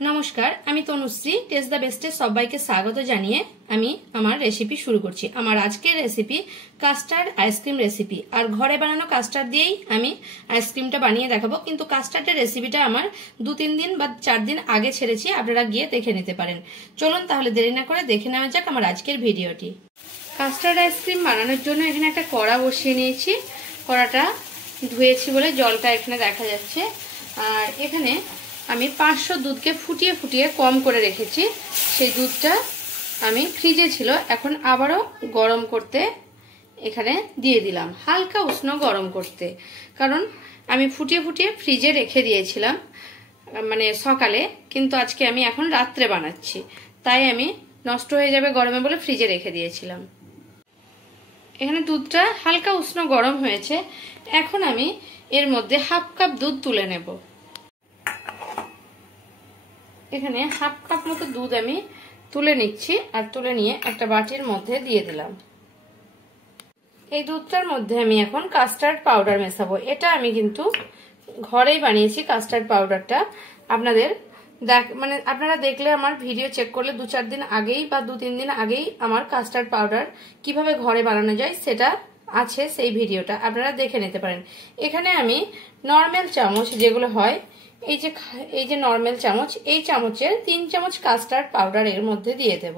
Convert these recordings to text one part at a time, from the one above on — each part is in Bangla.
নমস্কার, আমি তনুশ্রী টেস্ট দ্য বেস্টে সবাইকে স্বাগত জানিয়ে আমি আমার রেসিপি শুরু করছি। আমার আজকের রেসিপি কাস্টার্ড আইসক্রিম রেসিপি। আর ঘরে বানানো কাস্টার্ড দিয়েই আমি আইসক্রিমটা বানিয়ে দেখাবো, কিন্তু কাস্টার্ডের রেসিপিটা আমার 2-3 দিন বা 4 দিন আগে ছেড়েছি, আপনারা গিয়ে দেখে নিতে পারেন। চলুন তাহলে দেরি না করে দেখে নেওয়া যাক আমার আজকের ভিডিওটি। কাস্টার্ড আইসক্রিম বানানোর জন্য এখানে একটা কড়া বসিয়ে নিয়েছি। কড়াটা ধুয়েছি বলে জলটা এখানে দেখা যাচ্ছে। আর এখানে আমি 500 দুধকে ফুটিয়ে ফুটিয়ে কম করে রেখেছি। সেই দুধটা আমি ফ্রিজে ছিল, এখন আবারও গরম করতে এখানে দিয়ে দিলাম, হালকা উষ্ণ গরম করতে। কারণ আমি ফুটিয়ে ফুটিয়ে ফ্রিজে রেখে দিয়েছিলাম মানে সকালে, কিন্তু আজকে আমি এখন রাত্রে বানাচ্ছি, তাই আমি নষ্ট হয়ে যাবে গরমে বলে ফ্রিজে রেখে দিয়েছিলাম। এখানে দুধটা হালকা উষ্ণ গরম হয়েছে। এখন আমি এর মধ্যে হাফ কাপ দুধ তুলে নেব। এখানে হাফ কাপ মতো দুধ আমি তুলে নিচ্ছি, আর তুলে নিয়ে একটা বাটির মধ্যে দিয়ে দিলাম। এই দুধটার মধ্যে আমি এখন কাস্টার্ড পাউডার মেশাবো। এটা আমি কিন্তু ঘরেই বানিয়েছি কাস্টার্ড পাউডারটা। আপনারা দেখলে আমার ভিডিও চেক করলে 2-4 দিন আগেই বা 2-3 দিন আগেই আমার কাস্টার্ড পাউডার কিভাবে ঘরে বানানো যায় সেটা আছে, সেই ভিডিওটা আপনারা দেখে নিতে পারেন। এখানে আমি নর্মাল চামচ যেগুলো হয়, এই যে নর্মাল চামচ, এই চামচের 3 চামচ কাস্টার্ড পাউডার এর মধ্যে দিয়ে দেব।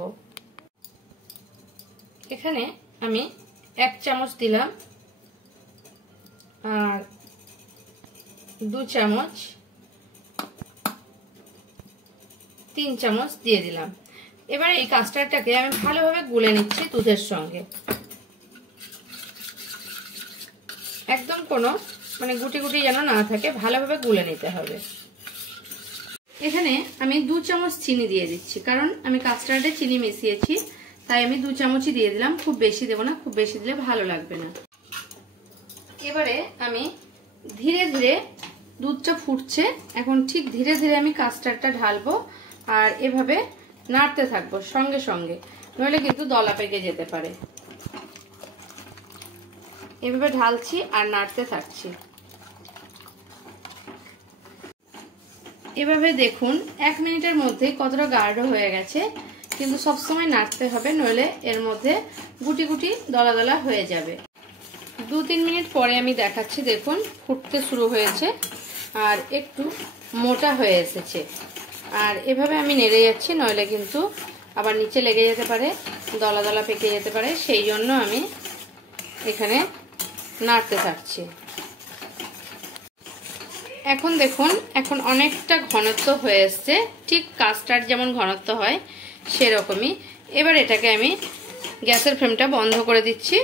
এখানে আমি 1 চামচ দিলাম, আর 2 চামচ, 3 চামচ দিয়ে দিলাম। এবার এই কাস্টার্ডটাকে আমি ভালোভাবে গুলে নিচ্ছি দুধের সঙ্গে। একদম কোনো গুটি গুটি যেন না থাকে, ভালোভাবে গুলে নিতে হবে। এখানে আমি 2 চামচ চিনি দিয়ে দিচ্ছি, কারণ আমি কাস্টার্ডে চিনি মিশিয়েছি, তাই আমি 2 চামচই দিয়ে দিলাম। খুব বেশি দেব না, খুব বেশি দিলে ভালো লাগবে না। এবারে আমি ধীরে ধীরে, দুধটা ফুটছে এখন, ঠিক ধীরে ধীরে আমি কাস্টার্ডটা ঢালবো, আর এভাবে নাড়তে থাকবো সঙ্গে সঙ্গে, নইলে কিন্তু দলা পেকে যেতে পারে। এভাবে ঢালছি আর নাড়তে থাকছি। এভাবে দেখুন 1 মিনিটের মধ্যে কতটা গাঢ় হয়ে গেছে, কিন্তু সবসময় নাড়তে হবে, নইলে এর মধ্যে গুটি গুটি দলা দলা হয়ে যাবে। 2-3 মিনিট পরে আমি দেখাচ্ছি। দেখুন ফুটতে শুরু হয়েছে আর একটু মোটা হয়ে এসেছে। আর এভাবে আমি নেড়ে যাচ্ছি, নইলে কিন্তু আবার নিচে লেগে যেতে পারে, দলা দলা পেকে যেতে পারে, সেই জন্য আমি এখানে নাড়তে থাকছি। এখন দেখুন, এখন অনেকটা ঘনত্ব হয়ে এসছে, ঠিক কাস্টার্ড যেমন ঘনত্ব হয় সেরকমই। এবার এটাকে আমি গ্যাসের ফ্লেমটা বন্ধ করে দিচ্ছি,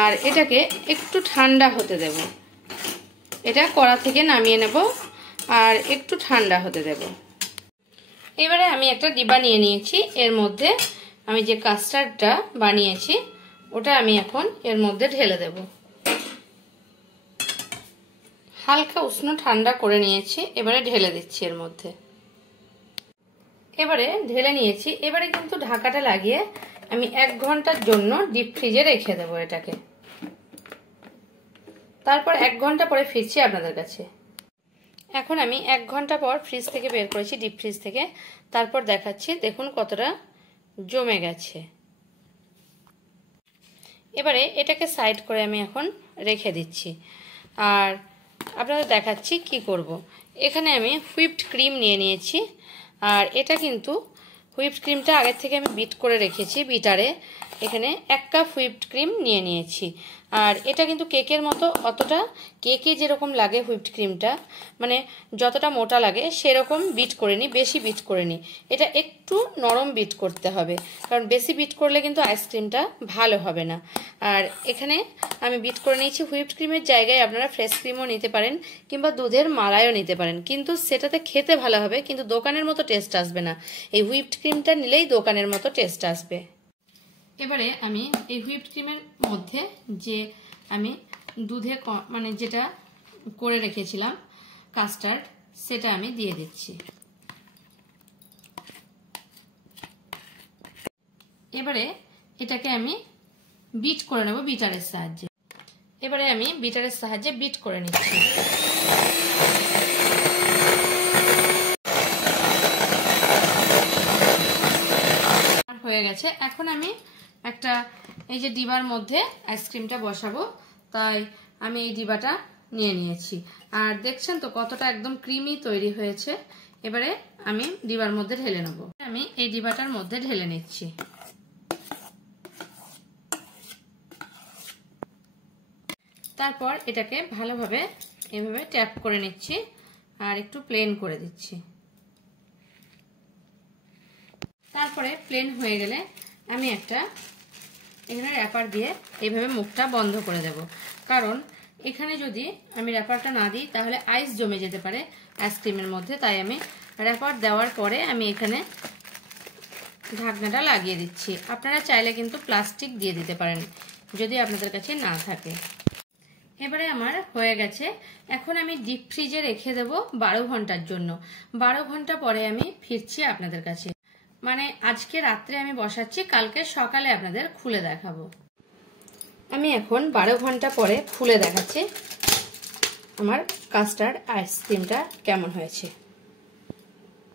আর এটাকে একটু ঠান্ডা হতে দেব। এটা কড়া থেকে নামিয়ে নেব আর একটু ঠান্ডা হতে দেব। এবারে আমি একটা ডিব্বা নিয়ে নিয়েছি, এর মধ্যে আমি যে কাস্টার্ডটা বানিয়েছি ওটা আমি এখন এর মধ্যে ঢেলে দেব। হালকা উষ্ণ ঠান্ডা করে নিয়েছি, এবারে ঢেলে দিচ্ছি এর মধ্যে। এবারে ঢেলে নিয়েছি, এবারে কিন্তু ঢাকাটা লাগিয়ে আমি 1 ঘন্টার জন্য ডিপ ফ্রিজে রেখে দেবো এটাকে। তারপর 1 ঘন্টা পরে ফিরছি আপনাদের কাছে। এখন আমি 1 ঘন্টা পর ফ্রিজ থেকে বের করেছি, ডিপ ফ্রিজ থেকে। তারপর দেখাচ্ছি, দেখুন কতটা জমে গেছে। এবারে এটাকে সাইড করে আমি এখন রেখে দিচ্ছি, আর আপনাদের দেখাচ্ছি কি করব। এখানে আমি হুইপড ক্রিম নিয়ে নিয়েছি, আর এটা কিন্তু হুইপড ক্রিমটা আগের থেকে আমি বিট করে রেখেছি বিটারে। এখানে 1 কাপ হুইপড ক্রিম নিয়ে নিয়েছি, আর এটা কিন্তু কেকের মতো, অতটা কেকে যেরকম লাগে হুইপড ক্রিমটা, যতটা মোটা লাগে সেরকম বিট করে নি, বেশি বিট করে নি। এটা একটু নরম বিট করতে হবে, কারণ বেশি বিট করলে কিন্তু আইসক্রিমটা ভালো হবে না। আর এখানে আমি বিট করে নিয়েছি। হুইপড ক্রিমের জায়গায় আপনারা ফ্রেশ ক্রিমও নিতে পারেন, কিংবা দুধের মালাইও নিতে পারেন, কিন্তু সেটাতে খেতে ভালো হবে, কিন্তু দোকানের মতো টেস্ট আসবে না। এই হুইপড ক্রিমটা নিলেই দোকানের মতো টেস্ট আসবে। এবারে আমি এই হুইপড ক্রিমের মধ্যে যে আমি দুধে যেটা করে রেখেছিলাম কাস্টার্ড, সেটা আমি দিয়ে দিচ্ছি। এবারে এটাকে আমি বিট করে নেব বিটারের সাহায্যে। এবারে আমি বিটারের সাহায্যে বিট করে নিচ্ছি। হয়ে গেছে। এখন আমি একটা এই যে ডিবার মধ্যে আইসক্রিমটা বসাবো, তাই আমি এই ডিবাটা নিয়ে নিয়েছি। আর দেখছেন তো কতটা একদম ক্রিমি তৈরি হয়েছে। এবারে আমি ডিবার মধ্যে ঢেলে নেব। আমি এই ডিবাটার মধ্যে ঢেলে নিচ্ছি। তারপর এটাকে ভালোভাবে এভাবে ট্যাপ করে নিচ্ছি আর একটু প্লেন করে দিচ্ছি। তারপরে প্লেন হয়ে গেলে আমি একটা এখানে র্যাপার দিয়ে এইভাবে মুখটা বন্ধ করে দেব, কারণ এখানে যদি আমি র্যাপারটা না দিই তাহলে আইস জমে যেতে পারে আইসক্রিমের মধ্যে। তাই আমি র্যাপার দেওয়ার পরে আমি এখানে ঢাকনাটা লাগিয়ে দিচ্ছি। আপনারা চাইলে কিন্তু প্লাস্টিক দিয়ে দিতে পারেন যদি আপনাদের কাছে না থাকে। এবারে আমার হয়ে গেছে। এখন আমি ডিপ ফ্রিজে রেখে দেব 12 ঘন্টার জন্য। 12 ঘন্টা পরে আমি ফিরছি আপনাদের কাছে। মানে আজকে রাত্রে আমি বসাচ্ছি, কালকে সকালে আপনাদের খুলে দেখাবো। আমি এখন 12 ঘন্টা পরে খুলে দেখাচ্ছি আমার কাস্টার্ড আইসক্রিমটা কেমন হয়েছে।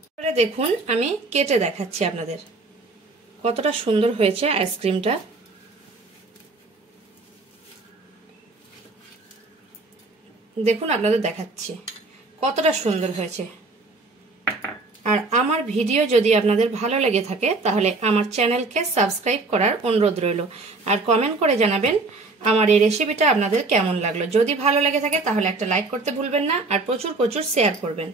এবারে দেখুন আমি কেটে দেখাচ্ছি আপনাদের কতটা সুন্দর হয়েছে আইসক্রিমটা। দেখুন আপনাদের দেখাচ্ছি কতটা সুন্দর হয়েছে। আর আমার ভিডিও যদি আপনাদের ভালো লেগে থাকে তাহলে আমার চ্যানেলকে সাবস্ক্রাইব করার অনুরোধ রইল। আর কমেন্ট করে জানাবেন আমার এই রেসিপিটা আপনাদের কেমন লাগলো। যদি ভালো লেগে থাকে তাহলে একটা লাইক করতে ভুলবেন না, আর প্রচুর প্রচুর শেয়ার করবেন।